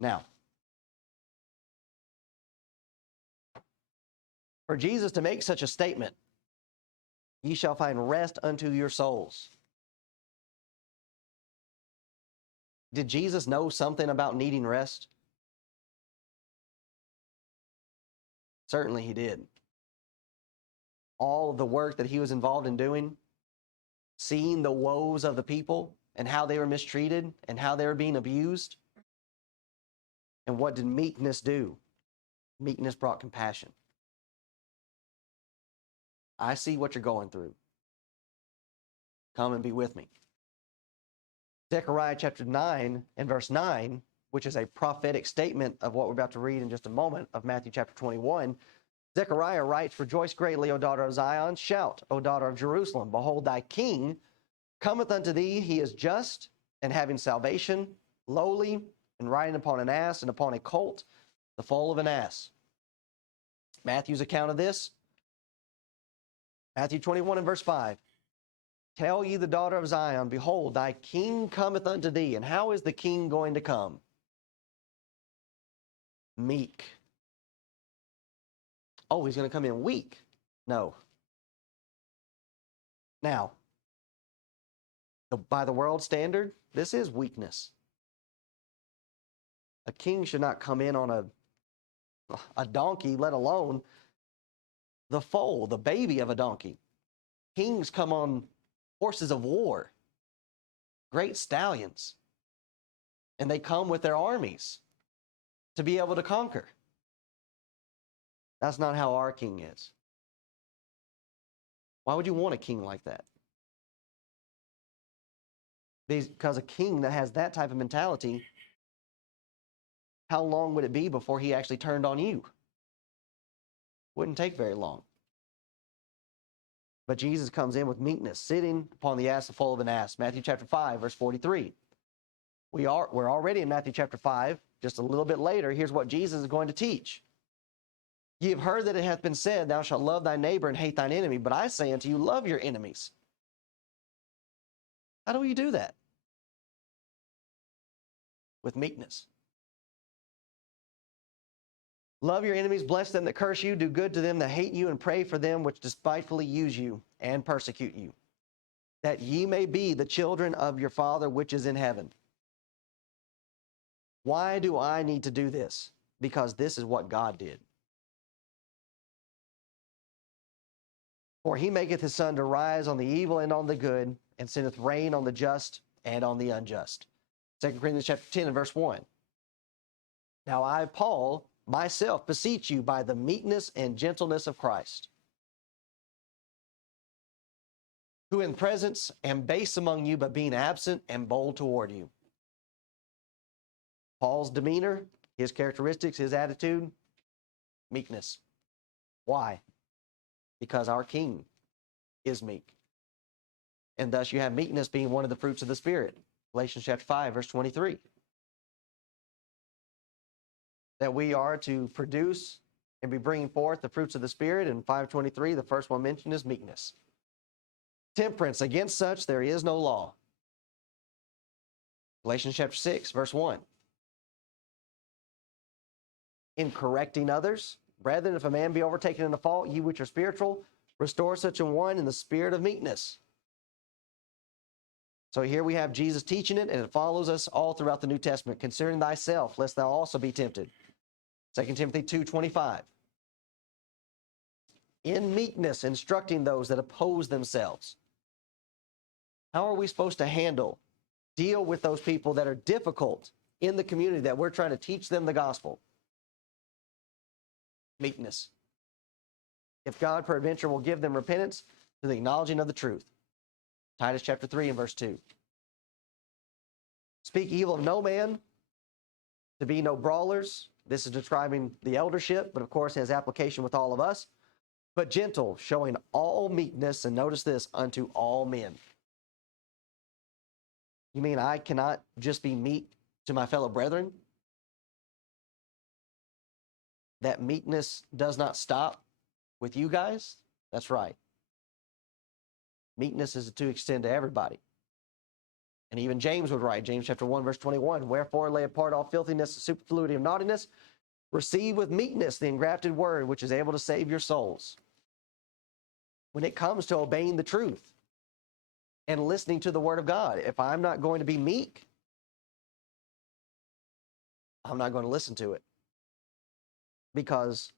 Now, for Jesus to make such a statement, ye shall find rest unto your souls. Did Jesus know something about needing rest? Certainly he did. All of the work that he was involved in doing, seeing the woes of the people and how they were mistreated and how they were being abused, And what did meekness do? Meekness brought compassion. I see what you're going through. Come and be with me. Zechariah chapter 9 and verse 9, which is a prophetic statement of what we're about to read in just a moment of Matthew chapter 21. Zechariah writes, "Rejoice greatly, O daughter of Zion. Shout, O daughter of Jerusalem. Behold, thy king cometh unto thee. He is just and having salvation, lowly, and riding upon an ass and upon a colt, the foal of an ass." Matthew's account of this, Matthew 21 and verse 5. "Tell ye the daughter of Zion, behold, thy king cometh unto thee." And how is the king going to come? Meek. Oh, he's going to come in weak. No. Now, by the world standard, this is weakness. A king should not come in on a donkey, let alone the foal, the baby of a donkey. Kings come on horses of war, great stallions, and they come with their armies to be able to conquer. That's not how our king is. Why would you want a king like that? Because a king that has that type of mentality, how long would it be before he actually turned on you? Wouldn't take very long. But Jesus comes in with meekness, sitting upon the ass, the foal of an ass. Matthew chapter 5, verse 43. We're already in Matthew chapter 5. Just a little bit later, here's what Jesus is going to teach. "Ye have heard that it hath been said, Thou shalt love thy neighbor and hate thine enemy. But I say unto you, love your enemies." How do you do that? With meekness. "Love your enemies, bless them that curse you, do good to them that hate you, and pray for them which despitefully use you and persecute you, that ye may be the children of your Father which is in heaven." Why do I need to do this? Because this is what God did. "For he maketh his sun to rise on the evil and on the good, and sendeth rain on the just and on the unjust." 2 Corinthians chapter 10 and verse 1. "Now I, Paul, myself beseech you by the meekness and gentleness of Christ, who in presence am base among you, but being absent am bold toward you." Paul's demeanor, his characteristics, his attitude, meekness. Why? Because our King is meek. And thus you have meekness being one of the fruits of the Spirit. Galatians chapter 5, verse 23. That we are to produce and be bringing forth the fruits of the Spirit. In 5:23, the first one mentioned is meekness. "Temperance, against such there is no law." Galatians chapter 6, verse 1. "In correcting others, brethren, if a man be overtaken in a fault, ye which are spiritual, restore such an one in the spirit of meekness." So here we have Jesus teaching it, and it follows us all throughout the New Testament. "Considering thyself, lest thou also be tempted." 2 Timothy 2:25. "In meekness, instructing those that oppose themselves." How are we supposed to deal with those people that are difficult in the community that we're trying to teach them the gospel? Meekness. "If God peradventure will give them repentance to the acknowledging of the truth." Titus chapter 3 and verse 2. "Speak evil of no man, to be no brawlers." This is describing the eldership, but of course has application with all of us. "But gentle, showing all meekness," and notice this, "unto all men." You mean I cannot just be meek to my fellow brethren? That meekness does not stop with you guys? That's right. Meekness is to extend to everybody. And even James would write, James chapter 1, verse 21, "Wherefore lay apart all filthiness and superfluity of naughtiness, receive with meekness the engrafted word, which is able to save your souls." When it comes to obeying the truth and listening to the word of God, if I'm not going to be meek, I'm not going to listen to it. Because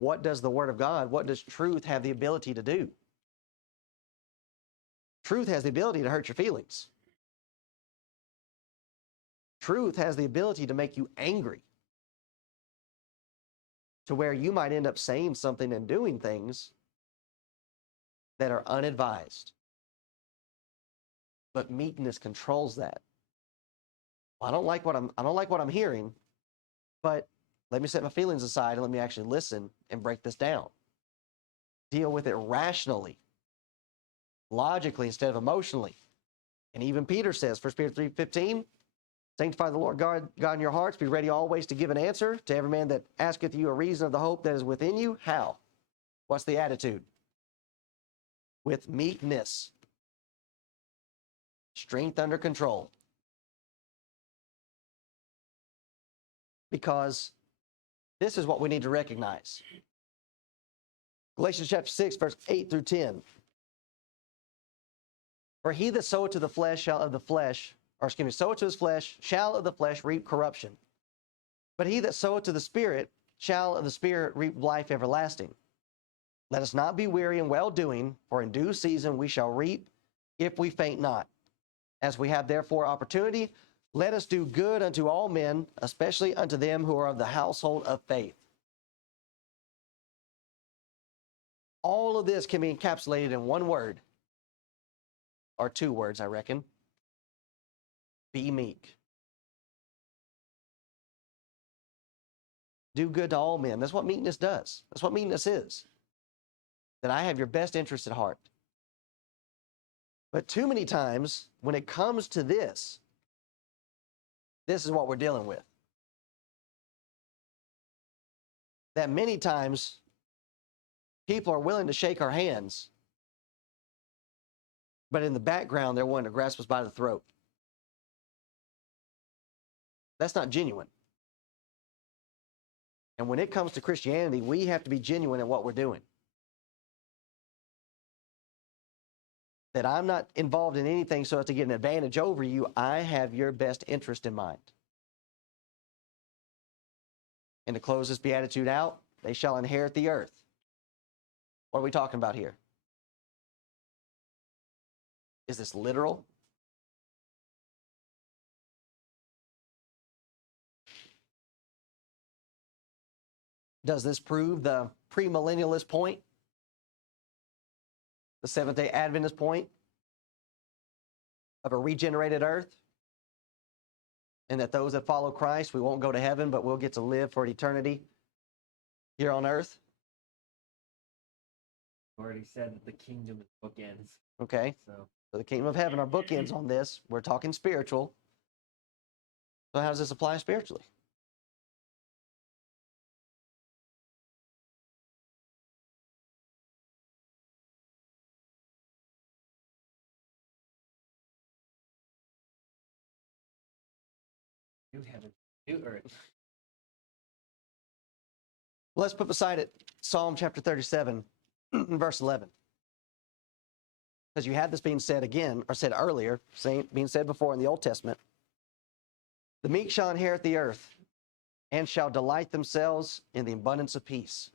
what does the word of God, what does truth have the ability to do? Truth has the ability to hurt your feelings. Truth has the ability to make you angry. to where you might end up saying something and doing things that are unadvised. But meekness controls that. I don't like what I'm hearing, but let me set my feelings aside and let me actually listen and break this down. Deal with it rationally, logically instead of emotionally. And even Peter says, 1 Peter 3:15, sanctify the Lord God in your hearts, be ready always to give an answer to every man that asketh you a reason of the hope that is within you. How? What's the attitude? With meekness. Strength under control. Because this is what we need to recognize. Galatians chapter 6, verse 8 through 10. For he that soweth to the flesh shall of the flesh, soweth to his flesh, shall of the flesh reap corruption. But he that soweth to the Spirit shall of the Spirit reap life everlasting. Let us not be weary in well-doing, for in due season we shall reap if we faint not. As we have therefore opportunity, let us do good unto all men, especially unto them who are of the household of faith. All of this can be encapsulated in one word, or two words, I reckon. Be meek. Do good to all men. That's what meekness does. That's what meekness is. That I have your best interest at heart. But too many times, when it comes to this is what we're dealing with. That many times, people are willing to shake our hands, but in the background, they're wanting to grasp us by the throat. That's not genuine. And when it comes to Christianity, we have to be genuine in what we're doing. That I'm not involved in anything so as to get an advantage over you. I have your best interest in mind. And to close this beatitude out, they shall inherit the earth. What are we talking about here? Is this literal? Does this prove the premillennialist point? The Seventh-day Adventist point of a regenerated earth? And that those that follow Christ, we won't go to heaven, but we'll get to live for eternity here on earth? Already said that the kingdom is bookends. Okay. So So the kingdom of heaven are bookends on this. We're talking spiritual. So how does this apply spiritually? new heaven, new earth. Let's put beside it Psalm chapter 37, verse 11. Because you had this being said again, or said earlier, being said before in the Old Testament. The meek shall inherit the earth, and shall delight themselves in the abundance of peace.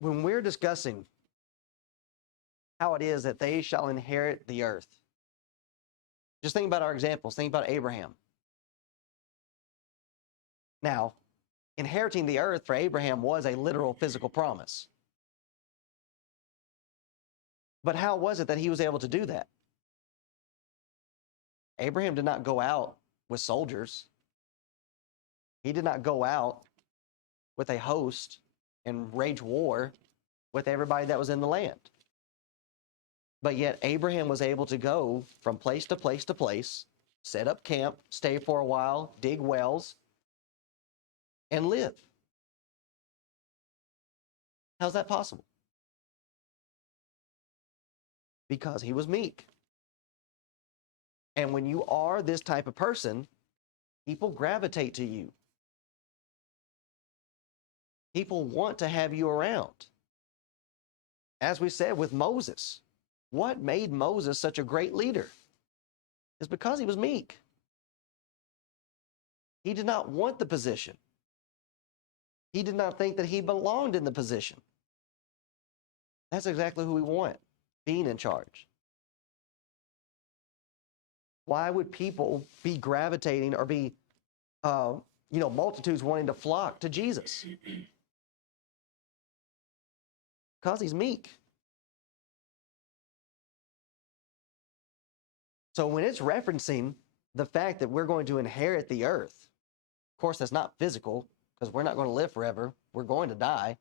When we're discussing how it is that they shall inherit the earth, just think about our examples. Think about Abraham. Now, inheriting the earth for Abraham was a literal physical promise. But how was it that he was able to do that? Abraham did not go out with soldiers. He did not go out with a host and wage war with everybody that was in the land. But yet Abraham was able to go from place to place to place, set up camp, stay for a while, dig wells, and live. How's that possible? Because he was meek. And when you are this type of person, people gravitate to you. People want to have you around. As we said with Moses, what made Moses such a great leader? It's because he was meek. He did not want the position. He did not think that he belonged in the position. That's exactly who we want, being in charge. Why would people be gravitating or be, multitudes wanting to flock to Jesus? Because he's meek. So when it's referencing the fact that we're going to inherit the earth, of course, that's not physical because we're not going to live forever. We're going to die.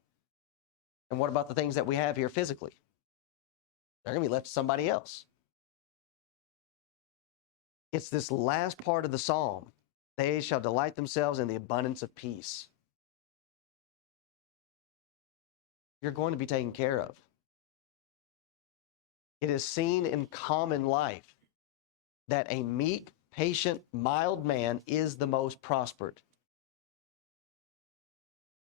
And what about the things that we have here physically? They're going to be left to somebody else. It's this last part of the psalm. They shall delight themselves in the abundance of peace. You're going to be taken care of. It is seen in common life that a meek, patient, mild man is the most prospered.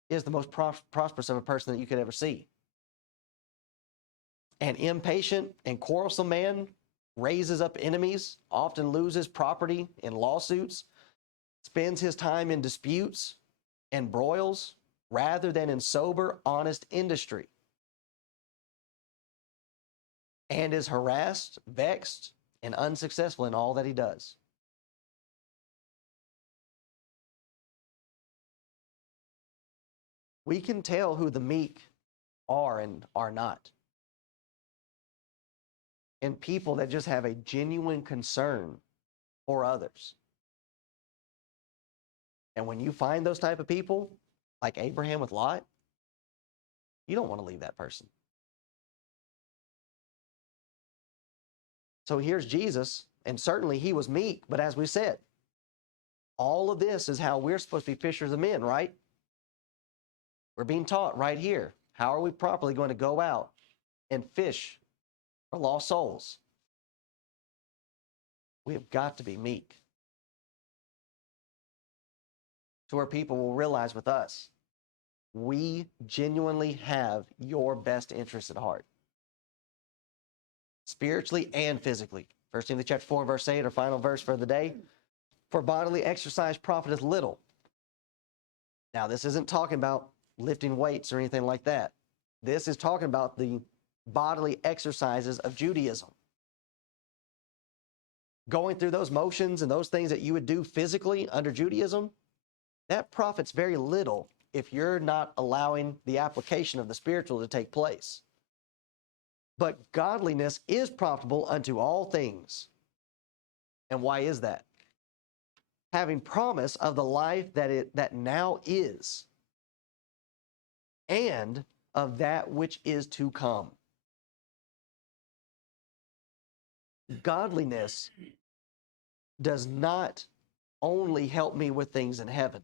Is the most prosperous of a person that you could ever see. An impatient and quarrelsome man raises up enemies, often loses property in lawsuits, spends his time in disputes and broils rather than in sober, honest industry, and is harassed, vexed, and unsuccessful in all that he does. We can tell who the meek are and are not. And people that just have a genuine concern for others. And when you find those type of people, like Abraham with Lot, you don't want to leave that person. So here's Jesus, and certainly he was meek, but as we said, all of this is how we're supposed to be fishers of men, right? We're being taught right here. How are we properly going to go out and fish for lost souls? We have got to be meek. To where people will realize with us, we genuinely have your best interest at heart. Spiritually and physically. 1 Timothy chapter 4, verse 8, our final verse for the day. For bodily exercise profiteth little. Now, this isn't talking about lifting weights or anything like that. This is talking about the bodily exercises of Judaism. Going through those motions and those things that you would do physically under Judaism, that profits very little if you're not allowing the application of the spiritual to take place. But godliness is profitable unto all things. And why is that? Having promise of the life that now is, and of that which is to come. Godliness does not only help me with things in heaven.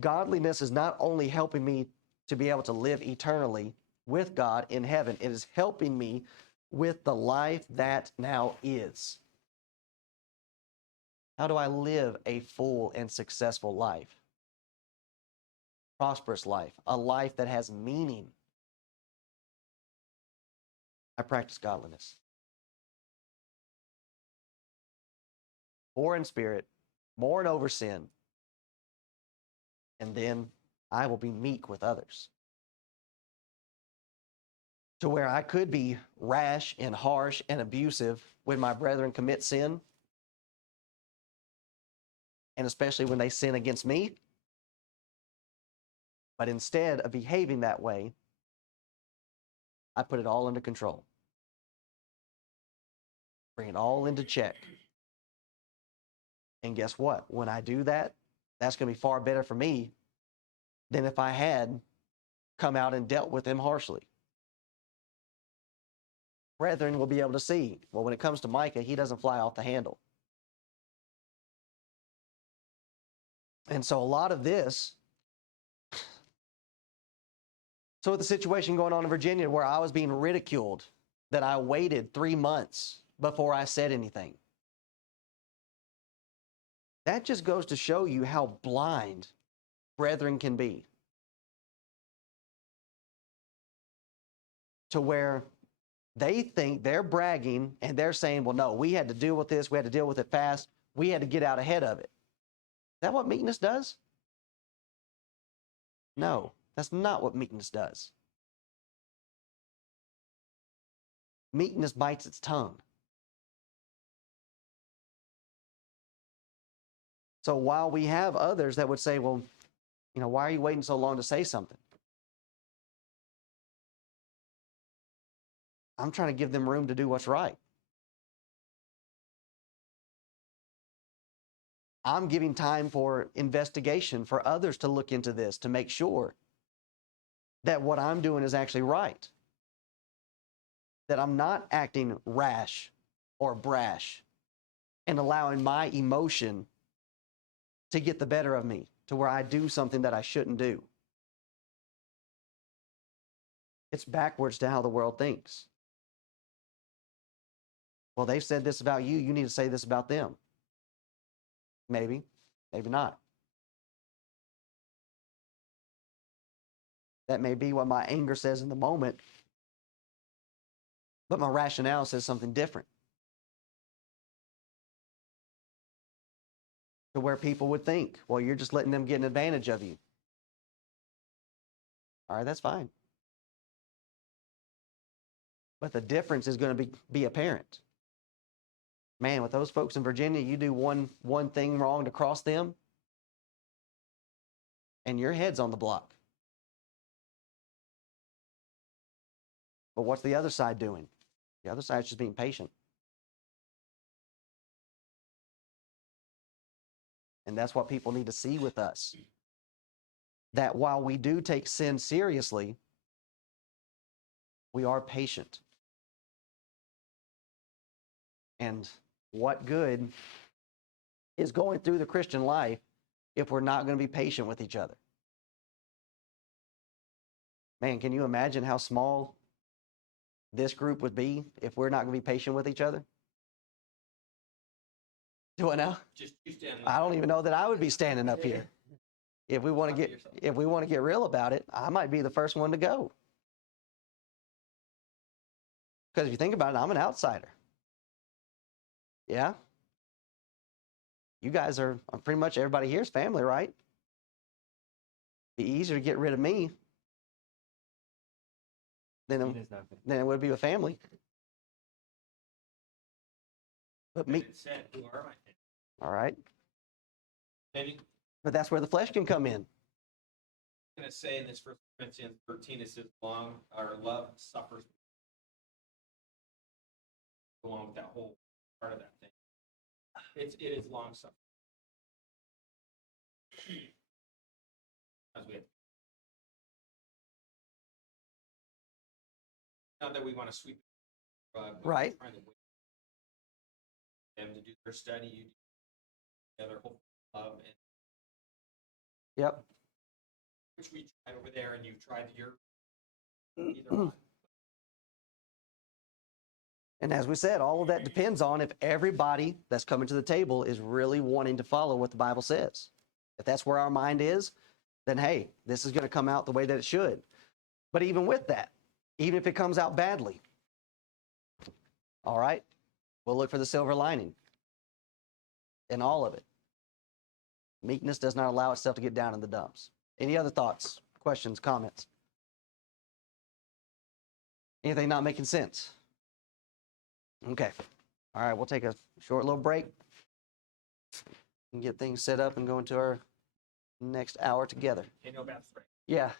Godliness is not only helping me to be able to live eternally with God in heaven, it is helping me with the life that now is. How do I live a full and successful life? Prosperous life, a life that has meaning. I practice godliness. Poor in spirit, mourn over sin, and then I will be meek with others. To where I could be rash and harsh and abusive when my brethren commit sin, and especially when they sin against me. But instead of behaving that way, I put it all under control. Bring it all into check. And guess what? When I do that, that's going to be far better for me than if I had come out and dealt with them harshly. Brethren will be able to see, well, when it comes to Micah, he doesn't fly off the handle. And so a lot of this, so with the situation going on in Virginia where I was being ridiculed, that I waited 3 months before I said anything. That just goes to show you how blind brethren can be. To where they think they're bragging and they're saying, well, no, we had to deal with this. We had to deal with it fast. We had to get out ahead of it. Is that what meekness does? No, that's not what meekness does. Meekness bites its tongue. So while we have others that would say, well, why are you waiting so long to say something? I'm trying to give them room to do what's right. I'm giving time for investigation for others to look into this to make sure that what I'm doing is actually right. That I'm not acting rash or brash and allowing my emotion to get the better of me to where I do something that I shouldn't do. It's backwards to how the world thinks. Well, they've said this about you. You need to say this about them. Maybe, maybe not. That may be what my anger says in the moment, but my rationale says something different. To where people would think, well, you're just letting them get an advantage of you. All right, that's fine. But the difference is going to be apparent. Man, with those folks in Virginia, you do one thing wrong to cross them, and your head's on the block. But what's the other side doing? The other side's just being patient. And that's what people need to see with us. That while we do take sin seriously, we are patient. And what good is going through the Christian life if we're not going to be patient with each other? Man, can you imagine how small this group would be if we're not going to be patient with each other? Do I know? Just you standing. I don't even know that I would be standing up here. If we want to get real about it, I might be the first one to go. Because if you think about it, I'm an outsider. Yeah? You guys are pretty much, everybody here is family, right? Be easier to get rid of me than it would be a family. But me, It said, who are my family? all right. Maybe But that's where the flesh can come in. I'm going to say in this 1 Corinthians 13, it says, our love suffers. Along with that whole part of that thing. It is long suffering. As we have. Not that we want to sweep it, but Right. trying to wait for them to do their study, you do together, whole love, and Yep. which we tried over there, and you tried your either one. And as we said, all of that depends on if everybody that's coming to the table is really wanting to follow what the Bible says. If that's where our mind is, then hey, this is going to come out the way that it should. But even with that, even if it comes out badly, all right, we'll look for the silver lining in all of it. Meekness does not allow itself to get down in the dumps. Any other thoughts, questions, comments? Anything not making sense? Okay. All right, we'll take a short little break and get things set up and go into our next hour together. Okay, no bad straight. Yeah.